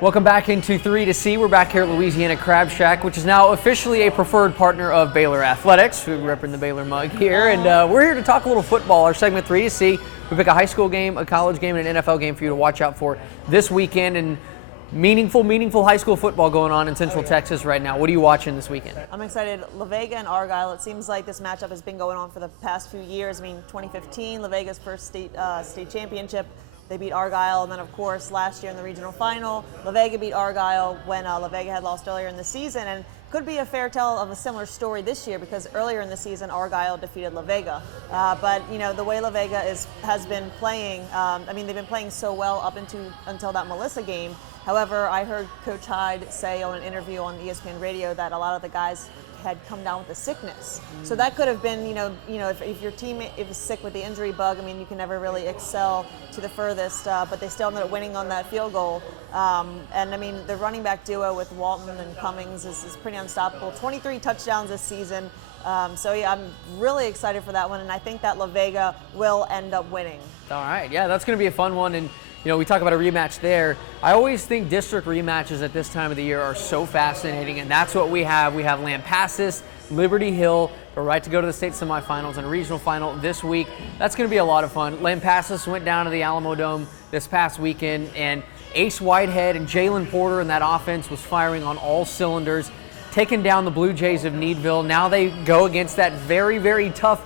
Welcome back into 3 to C. We're back here at Louisiana Crab Shack, which is now officially a preferred partner of Baylor Athletics. We're repping the Baylor mug here, and we're here to talk a little football. Our segment 3 to C. We pick a high school game, a college game, and an NFL game for you to watch out for this weekend. And meaningful high school football going on in Central Texas right now. What are you watching this weekend? I'm excited. La Vega and Argyle. It seems like this matchup has been going on for the past few years. 2015, La Vega's first state championship. They beat Argyle, and then of course last year in the regional final, La Vega beat Argyle when La Vega had lost earlier in the season, and could be a fair tell of a similar story this year because earlier in the season Argyle defeated La Vega. But the way La Vega has been playing, they've been playing so well up until that Melissa game. However, I heard Coach Hyde say on an interview on ESPN Radio that a lot of the guys had come down with a sickness. So that could have been, if your team is sick with the injury bug, you can never really excel to the furthest, but they still ended up winning on that field goal. The running back duo with Walton and Cummings is pretty unstoppable. 23 touchdowns this season. I'm really excited for that one, and I think that La Vega will end up winning. All right, yeah, that's going to be a fun one, and we talk about a rematch there. I always think district rematches at this time of the year are so fascinating, and that's what we have. We have Lampasas, Liberty Hill, the right to go to the state semifinals and a regional final this week. That's going to be a lot of fun. Lampasas went down to the Alamo Dome this past weekend, and Ace Whitehead and Jalen Porter and that offense was firing on all cylinders, taking down the Blue Jays of Needville. Now they go against that very, very tough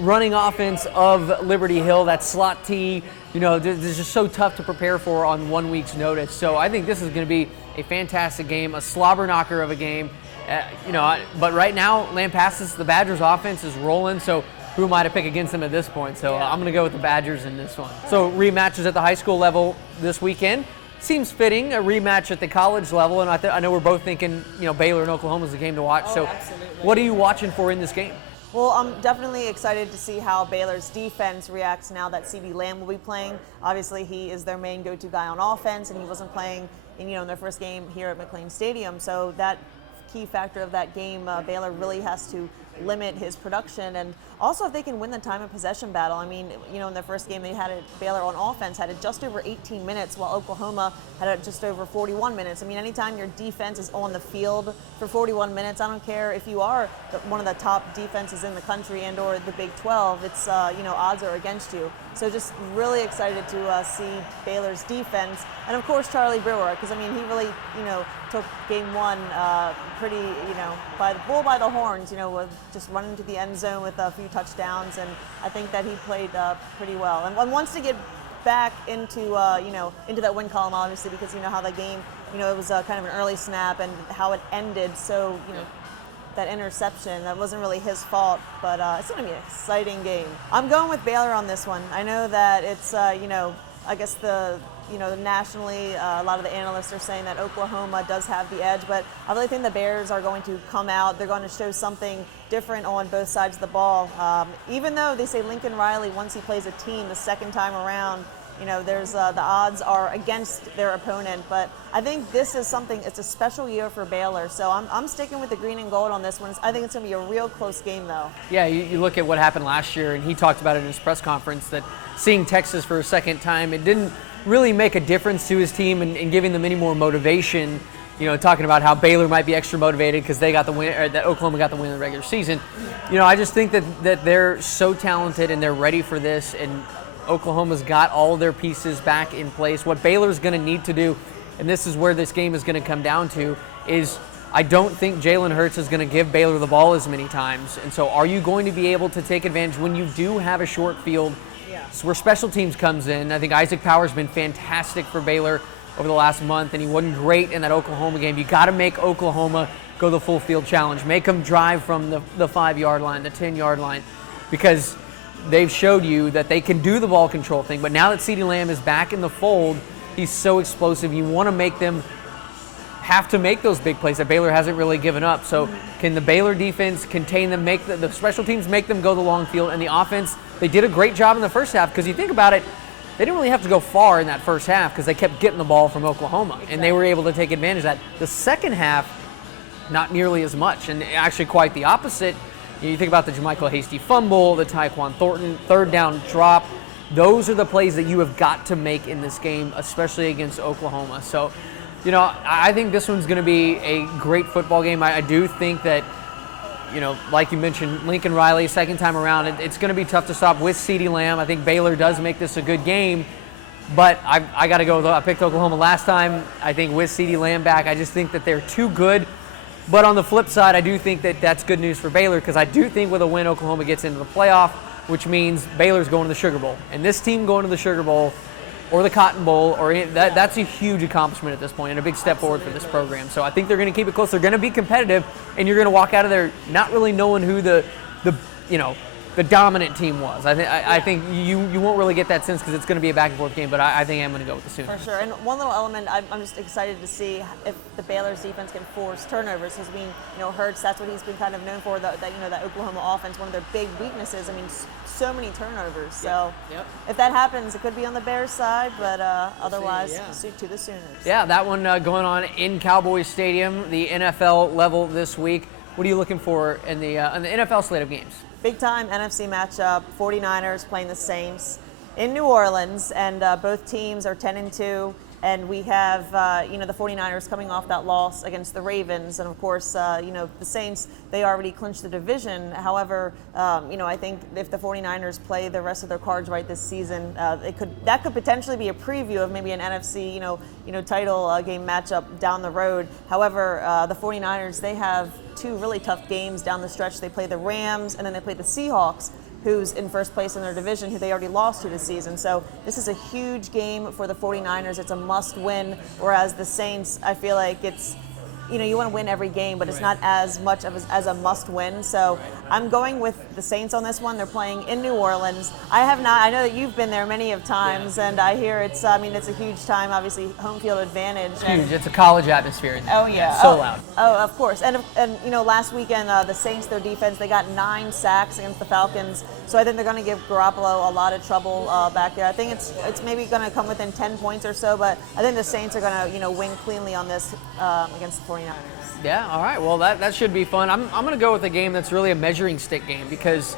running offense of Liberty Hill, that slot T. This is so tough to prepare for on 1 week's notice. So I think this is going to be a fantastic game, a slobber knocker of a game. But right now, Lampasas, the Badgers offense is rolling. So who am I to pick against them at this point? So I'm going to go with the Badgers in this one. So rematches at the high school level this weekend. Seems fitting, a rematch at the college level. And I know we're both thinking, Baylor and Oklahoma is the game to watch. So absolutely. What are you watching for in this game? Well, I'm definitely excited to see how Baylor's defense reacts now that CeeDee Lamb will be playing. Obviously, he is their main go-to guy on offense, and he wasn't playing in their first game here at McLean Stadium. So that key factor of that game, Baylor really has to limit his production, and also if they can win the time of possession battle. In their first game they had Baylor on offense had it just over 18 minutes while Oklahoma had it just over 41 minutes. Anytime your defense is on the field for 41 minutes, I don't care if you are one of the top defenses in the country and or the Big 12, it's odds are against you. So just really excited to see Baylor's defense, and of course Charlie Brewer, because he really took game one pretty by the bull by the horns, with just running to the end zone with a few touchdowns, and I think that he played pretty well and wants to get back into into that win column, obviously, because how the game it was kind of an early snap and how it ended. So that interception, that wasn't really his fault, but it's going to be an exciting game. I'm going with Baylor on this one. I know that it's I guess nationally, a lot of the analysts are saying that Oklahoma does have the edge, but I really think the Bears are going to come out. They're going to show something different on both sides of the ball. Even though they say Lincoln Riley, once he plays a team the second time around, there's the odds are against their opponent, but I think this is something. It's a special year for Baylor, so I'm sticking with the green and gold on this one. I think it's going to be a real close game, though. Yeah, you look at what happened last year, and he talked about it in his press conference that seeing Texas for a second time, it didn't really make a difference to his team and giving them any more motivation. Talking about how Baylor might be extra motivated because they got the win, or that Oklahoma got the win in the regular season. I just think that they're so talented and they're ready for this, and Oklahoma's got all their pieces back in place. What Baylor's going to need to do, and this is where this game is going to come down to, is I don't think Jalen Hurts is going to give Baylor the ball as many times. And so are you going to be able to take advantage when you do have a short field? It's where special teams comes in. I think Isaac Power's been fantastic for Baylor over the last month, and he wasn't great in that Oklahoma game. You got to make Oklahoma go the full field challenge. Make them drive from the 5-yard line, the 10-yard line, because they've showed you that they can do the ball control thing. But now that CeeDee Lamb is back in the fold, he's so explosive. You want to make them have to make those big plays that Baylor hasn't really given up. So can the Baylor defense contain them, make the special teams make them go the long field, and the offense, they did a great job in the first half, because you think about it, they didn't really have to go far in that first half because they kept getting the ball from Oklahoma, and they were able to take advantage of that. The second half, not nearly as much, and actually quite the opposite. You think about the Jermichael Hasty fumble, the Tyquan Thornton third down drop. Those are the plays that you have got to make in this game, especially against Oklahoma. So I think this one's going to be a great football game. I do think that, like you mentioned, Lincoln Riley, second time around, it's going to be tough to stop with CeeDee Lamb. I think Baylor does make this a good game, but I got to go. I picked Oklahoma last time. I think with CeeDee Lamb back, I just think that they're too good. But on the flip side, I do think that that's good news for Baylor, because I do think with a win, Oklahoma gets into the playoff, which means Baylor's going to the Sugar Bowl. And this team going to the Sugar Bowl or the Cotton Bowl, that's a huge accomplishment at this point and a big step forward for this program. So I think they're going to keep it close. They're going to be competitive, and you're going to walk out of there not really knowing who the dominant team was. I think you won't really get that sense because it's going to be a back and forth game, but I think I'm going to go with the Sooners. For sure. And one little element, I'm just excited to see if the Baylor's defense can force turnovers. Because Hurts, that's what he's been kind of known for. That Oklahoma offense, one of their big weaknesses. So many turnovers. So if that happens, it could be on the Bears side, but otherwise, suit to the Sooners. Yeah, that one going on in Cowboys Stadium, the NFL level this week. What are you looking for in the NFL slate of games? Big time NFC matchup, 49ers playing the Saints in New Orleans, and both teams are 10-2, and we have the 49ers coming off that loss against the Ravens, and of course the Saints, they already clinched the division. However, I think if the 49ers play the rest of their cards right this season, that could potentially be a preview of maybe an NFC title game matchup down the road. However, the 49ers, they have two really tough games down the stretch. They play the Rams, and then they play the Seahawks, who's in first place in their division, who they already lost to this season. So this is a huge game for the 49ers. It's a must win, whereas the Saints, I feel like it's, you want to win every game, but it's not as much as a must win. So I'm going with the Saints on this one. They're playing in New Orleans. I know that you've been there many of times, and I hear it's a huge time, obviously home field advantage. Huge. It's a college atmosphere. Oh yeah. So loud. Oh, of course. And last weekend, the Saints, their defense, they got 9 sacks against the Falcons. So I think they're going to give Garoppolo a lot of trouble back there. I think it's maybe going to come within 10 points or so, but I think the Saints are going to win cleanly on this against the 49ers. Yeah, all right. Well, that should be fun. I'm going to go with a game that's really a measuring stick game, because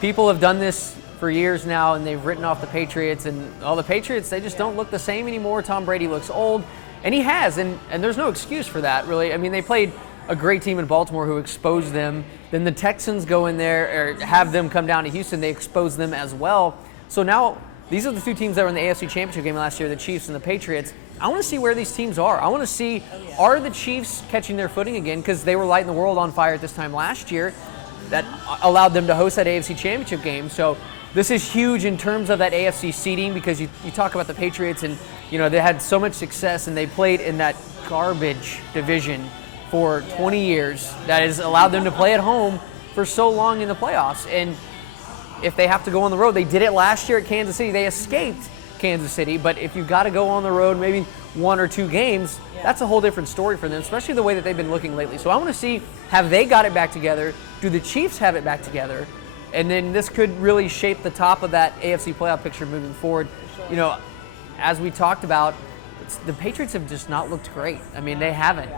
people have done this for years now, and they've written off the Patriots, and all the Patriots, they just don't look the same anymore. Tom Brady looks old, and he has, and there's no excuse for that, really. I mean, they played a great team in Baltimore who exposed them. Then the Texans go in there, or have them come down to Houston. They expose them as well. So now these are the two teams that were in the AFC Championship game last year, the Chiefs and the Patriots. I want to see where these teams are. I want to see, are the Chiefs catching their footing again? Because they were lighting the world on fire at this time last year. That allowed them to host that AFC Championship game. So this is huge in terms of that AFC seeding, because you talk about the Patriots, and they had so much success, and they played in that garbage division for 20 years. That has allowed them to play at home for so long in the playoffs. And if they have to go on the road, they did it last year at Kansas City. They escaped Kansas City, but if you've got to go on the road maybe 1 or 2 games, that's a whole different story for them, especially the way that they've been looking lately. So I want to see, have they got it back together? Do the Chiefs have it back together? And then this could really shape the top of that AFC playoff picture moving forward. As we talked about, the Patriots have just not looked great. I mean, they haven't.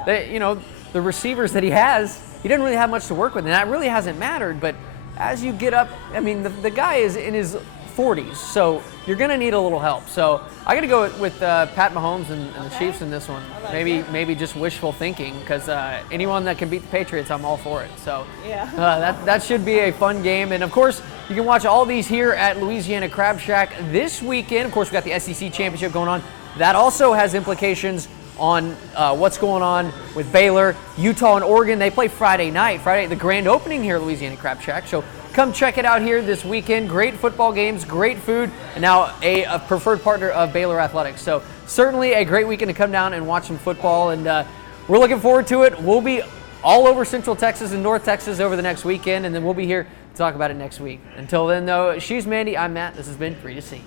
The receivers that he has, he didn't really have much to work with, and that really hasn't mattered. But as you get up, I mean, the guy is in his 40s, so you're going to need a little help. So I got to go with Pat Mahomes and the Chiefs in this one. Maybe just wishful thinking, because anyone that can beat the Patriots, I'm all for it. So that should be a fun game. And of course, you can watch all these here at Louisiana Crab Shack this weekend. Of course, we got the SEC Championship going on. That also has implications on what's going on with Baylor, Utah, and Oregon. They play Friday night, the grand opening here at Louisiana Crab Shack. So come check it out here this weekend. Great football games, great food, and now a preferred partner of Baylor Athletics. So certainly a great weekend to come down and watch some football, and we're looking forward to it. We'll be all over Central Texas and North Texas over the next weekend, and then we'll be here to talk about it next week. Until then, though, she's Mandy, I'm Matt. This has been Free to See.